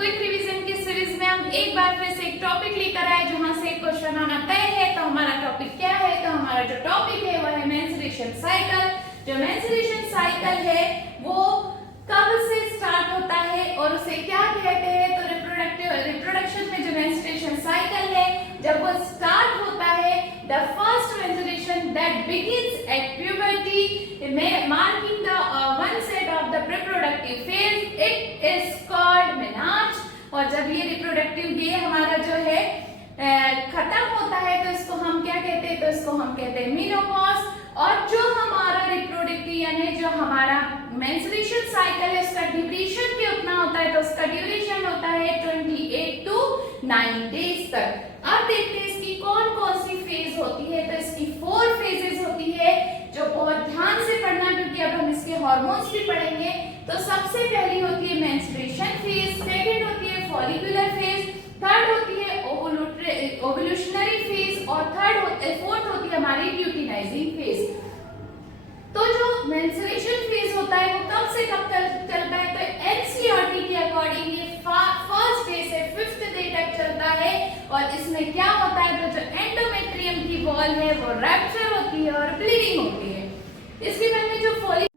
Quick revision की series में हम एक बार फिर से एक टॉपिक लेकर आए जहां से एक क्वेश्चन आना तय है। तो हमारा टॉपिक क्या है? तो हमारा जो टॉपिक है वो है मेंस्ट्रुएशन साइकिल। जो मेंस्ट्रुएशन साइकिल है वो कब से स्टार्ट होता है और उसे क्या कहते हैं? तो रिप्रोडक्शन में जो मेंस्ट्रुएशन साइकिल है जब वो स्टार्ट होता है, the first menstruation that begins at puberty marking the one set of the reproductive phase, it is called menarche। और जब ये रिप्रोडक्टिव ये हमारा जो है खत्म होता है तो इसको हम क्या कहते हैं? तो इसको हम कहते हैं मेनोपॉज। और जो हमारा रिप्रोडक्टिव यानी जो हमारा मेंस्ट्रुएशन साइकिल है उसका ड्यूरेशन भी उतना होता है, तो उसका ड्यूरेशन होता है 28 to 9 डेज तक। अब देखते हैं इसकी कौन कौन सी फेज होती है। तो इसकी 4 फेजेस होती है जो बहुत ध्यान से पढ़ना, क्योंकि अब हम इसके हार्मोन्स भी पढ़ेंगे। तो सबसे पहली होती है मेंस्ट्रुएशन फेज, सेकंड होती है फॉलिकुलर फेज, थर्ड होती है ओव्यूलेशनरी फेज और फोर्थ होती है हमारी ल्यूटिनाइजिंग फेज। तो जो मेंस्ट्रुएशन फेज होता है वो कब से कब तक चलता है? तो एनसीईआरटी के अकॉर्डिंग ये फर्स्ट डे से 5th डे तक चलता है। और इसमें क्या होता है? तो जो एंडोमेट्रियम की वॉल है वो रप्चर होती है और ब्लीडिंग होती है। इसके बाद में जो फॉलिकुलर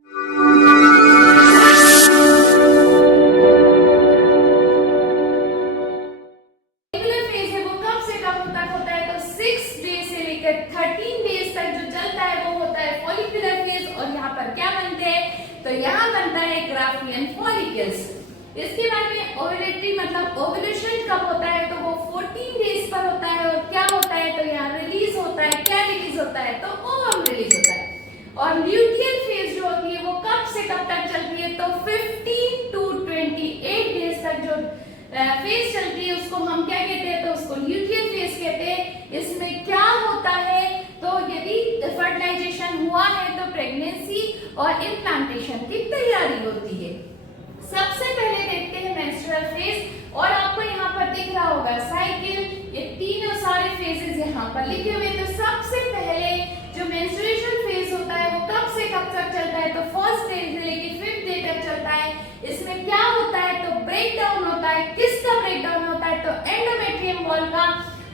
फेज है वो कब से कब तक होता है? तो 6 डे से लेकर 13 डेज तक जो चलता है वो होता है फॉलिकुलर फेज। और यहाँ पर क्या बनते हैं? तो यहाँ बनता है ग्राफियन फॉलिकल्स। इसके बाद में ओव्यूलेटरी मतलब ओव्यूलेशन कब होता है? तो वो 14 डेज पर होता है। और क्या होता है? तो यहाँ रिलीज होता है। क्या रिलीज होता है? तो ओवम रिलीज होता है। और ल्यूटियल फेज जो होती है वो कब से कब तक चलती है? तो 15 to 28 डेज तक जो फेज चलती है उसको हम क्या कहते हैं? तो उसको ल्यूटियल फेज कहते हैं। इसमें क्या होता है? तो यदि फर्टिलाइजेशन हुआ है तो प्रेगनेंसी और इम्प्लांटेशन की तैयारी होती है। सबसे पहले देखते हैं मेंस्ट्रुअल फेज। और आपको यहाँ पर दिख रहा होगा साइकिल, ये तीनों सारे फेजेस यहाँ पर लिखे हुए। तो सबसे पहले जो मेंस्ट्रुएशन फेज होता है वो कब से कब तक चलता है? तो फर्स्ट डे से लेकर 5th डे तक चलता है। इसमें क्या होता है? तो ब्रेक डाउन होता है। किसका ब्रेक डाउन होता है? तो एंडोमेट्रियम वॉल का।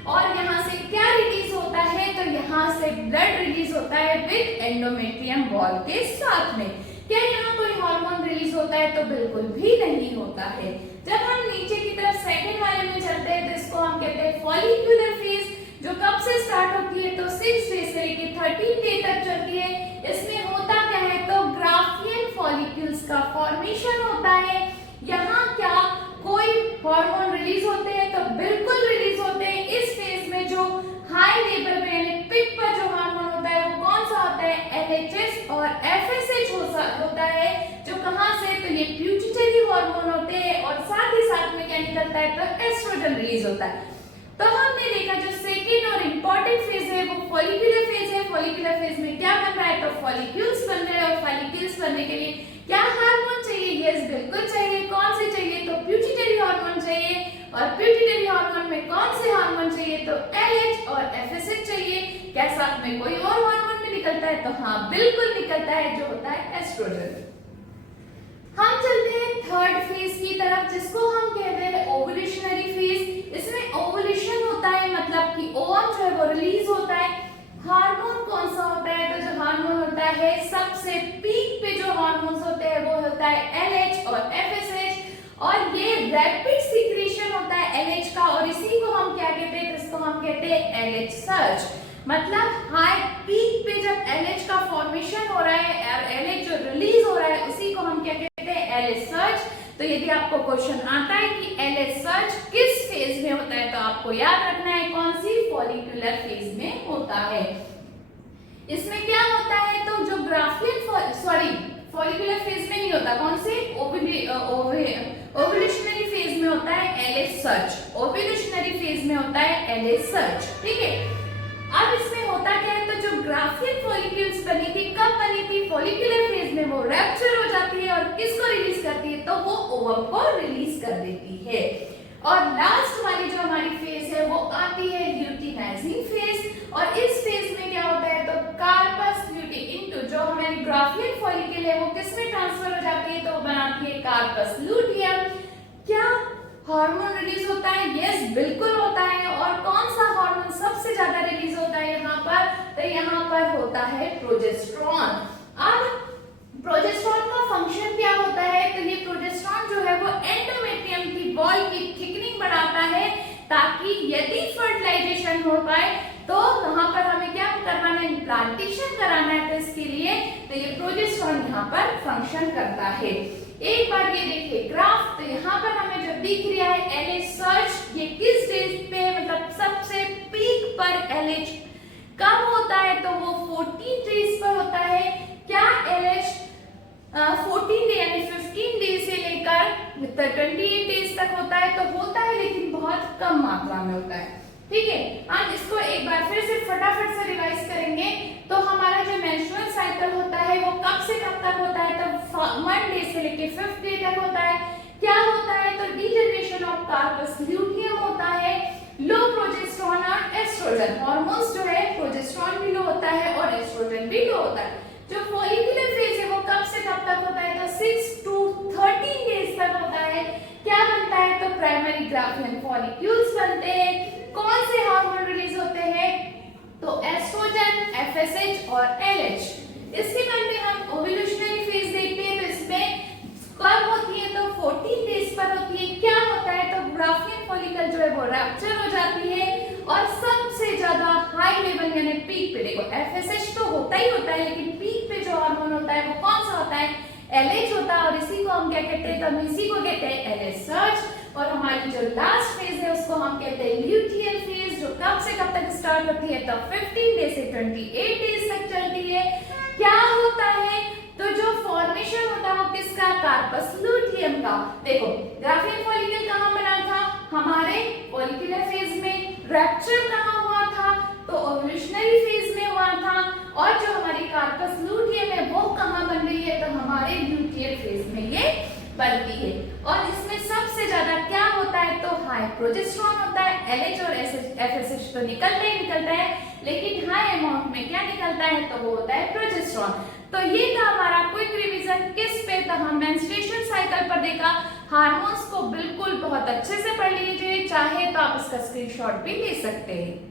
और यहाँ से क्या रिलीज होता है? तो यहाँ से ब्लड रिलीज होता है विद एंडोमेट्रियम वॉल के साथ में। क्या यहाँ कोई हार्मोन रिलीज होता है? तो बिल्कुल भी नहीं होता है। जब हम नीचे की तरफ सेकंड वाले में चलते हैं तो इसको हम कहते हैं फॉलिकुलर फेज, जो कब से स्टार्ट होती है? तो 6 डे से लेकर 13 डे तक चलती है। इसमें होता क्या है? तो ग्राफियन फॉलिक्यूल्स का फॉर्मेशन होता है। यहाँ क्या कोई हार्मोन रिलीज होते हैं? तो बिल्कुल रिलीज होते हैं। इस फेज में जो हाई लेवल पे यानी पिक पर जो हार्मोन होता है वो कौन सा होता है? LHS और FSH होता है। जो कहां से? तो ये प्यूटिटरी हार्मोन होते हैं। और साथ ही साथ में क्या निकलता है? तो एस्ट्रोजन रिलीज होता है। तो हमने देखा जो सेकेंड और इम्पोर्टेंट फेज है वो फॉलिकुलर फेज है। फॉलिकुलर फेज में क्या बन रहा है? तो फॉलिक्यूल्स बन रहे हैं। और फॉलिक्यूल्स बनने के लिए क्या हार्मोन चाहिए? यस, बिल्कुल चाहिए। कौन से चाहिए? तो प्यूटिटरी हार्मोन चाहिए। और प्यूटिटरी हार्मोन में कौन से हार्मोन चाहिए? तो LH और FSH चाहिए। क्या साथ में कोई और हार्मोन भी निकलता है? तो हाँ, बिल्कुल निकलता है, जो होता है एस्ट्रोजन। हम चलते हैं थर्ड फेज की तरफ, जिसको हम कहते हैं ओव्यूलेशनरी फेज। इसमें ओव्यूलेशन होता है मतलब कि ओवम जो है वो रिलीज होता है। हार्मोन कौन सा होता है? तो जो हार्मोन होता है सबसे पीक पे जो हार्मोन्स होते हैं वो होता है LH और FSH। और ये रैपिड सिक्रीशन होता है LH का। और इसी को हम क्या कहते हैं? तो इसको हम कहते हैं LH सर्ज। मतलब हाई पीक पे जब LH का फॉर्मेशन हो रहा है और LH जो रिलीज हो रहा है उसी को हम क्या कहते हैं? LH surge. तो यदि आपको क्वेश्चन आता है कि LH सर्ज किस फेज में होता है तो आपको याद रखना है कौन सी? फॉलिकुलर फेज में होता है। इसमें क्या होता है? तो जो फॉलिकुलर फेज में नहीं होता। कौन से? ओव्यूलेशनरी फेज में होता है LH सर्ज। ओव्यूलेशनरी फेज में होता है LH सर्ज। ठीक है। अब इसमें होता क्या है? तो जो ग्राफियन फॉलिक्यूल्स बनी थी कब बनी थी? फॉलिकुलर फेज में वो रप्चर हो जाती है। और किसको रिलीज करती है? तो वो ओवम को रिलीज कर देती है। और लास्ट वाली जो हमारी फेज है वो आती है ल्यूटिनाइजिंग फेज। और इस फेज में क्या होता है? तो कार्पस ल्यूटी इनटू जो हमारी ग्राफियन फॉलिकल है वो किसमें ट्रांसफर हो जाती है? तो वो बनाती है कार्पस लूटियम। क्या बिल्कुल होता है। और कौन सा हार्मोन सबसे ज्यादा रिलीज होता है यहाँ पर, तो यहाँ पर होता है प्रोजेस्टेरॉन। अब प्रोजेस्टेरॉन का फंक्शन क्या होता है, तो ये प्रोजेस्टेरॉन जो है वो एंडोमेट्रियम की वॉल की थिकनिंग बढ़ाता है, ताकि यदि फर्टिलाइजेशन हो पाए तो वहां पर हमें क्या करवाना है, इम्प्लांटेशन कराना है। तो इसके लिए तो ये प्रोजेस्टेरॉन यहाँ पर फंक्शन करता है। एक बार ये देखिए ग्राफ, तो यहाँ पर हमें जो दिख रहा है LH सर्च, ये किस डेज पे, मतलब सबसे पीक पर LH कब होता है, तो वो 14 डेज पर होता है। क्या LH 14 डे यानी 15 डे से लेकर 28 डेज तक होता है, तो होता है लेकिन बहुत कम मात्रा में होता है। ठीक है, हम इसको एक बार फिर से फटाफट से रिवाइज करेंगे। तो हमारा जो मेंस्ट्रुअल साइकिल होता है वो कब से कब तक होता है, तो 1 डे से लेकर 5th डे तक होता है। क्या होता है, तो डीजनरेशन ऑफ कार्पस ल्यूटियम होता है, लो प्रोजेस्टेरॉन और एस्ट्रोजन हार्मोन्स जो है, प्रोजेस्टेरॉन भी लो होता है और एस्ट्रोजन भी लो होता है। जो फॉलिकुलर फेज है वो कब से कब तक होता है, तो 6 to 13 डेज तक होता है। क्या बनता है, तो प्राइमरी ग्राफियन फॉलिक्यूल्स बनते हैं। कौन से हार्मोन रिलीज होते हैं, तो एस्ट्रोजन, FSH और LH। इसके बाद में हम ओव्यूलेशनरी फेज देखते हैं, तो इसमें कब होती है, तो 14 डेज पर होती है। क्या होता है, तो ग्राफियन फॉलिकल जो है वो रप्चर हो जाती है और सबसे ज्यादा हाई लेवल यानी पीक पे, देखो FSH तो होता ही होता है, लेकिन पीक पे जो हार्मोन होता है वो कौन सा होता है, LH होता है। और इसी को हम क्या कहते हैं, तो हम इसी को कहते हैं LH सर्च। और हमारी जो लास्ट फेज है उसको हम कहते हैं ल्यूटियल फेज, जो कब से कब तक स्टार्ट होती है, तो 15 डे से 28 डेज तक चलती है। क्या होता है, तो जो फॉर्मेशन होता है वो किसका, कार्पस ल्यूटियम का। देखो ग्राफियन फॉलिकल कहाँ बना था, हमारे फॉलिकुलर फेज में। रप्चर कहाँ हुआ था, तो ओव्यूलेशनरी फेज में हुआ था। और जो हमारी कार्पस ल्यूटियम है वो कहाँ बन रही है, तो हमारे ल्यूटियल फेज में ये बनती है। और इसमें सबसे ज्यादा क्या होता है, तो हाई प्रोजेस्टेरॉन होता है। LH और FSH तो निकलता ही निकलता है, लेकिन हाई अमाउंट में क्या निकलता है, तो वो होता है प्रोजेस्टेरॉन। तो ये था हमारा क्विक रिवीजन किस पे, तो हम मेंस्ट्रुएशन साइकिल पर देखा। हार्मोन्स को बिल्कुल बहुत अच्छे से पढ़ लीजिए, चाहे तो आप इसका स्क्रीनशॉट भी ले सकते हैं।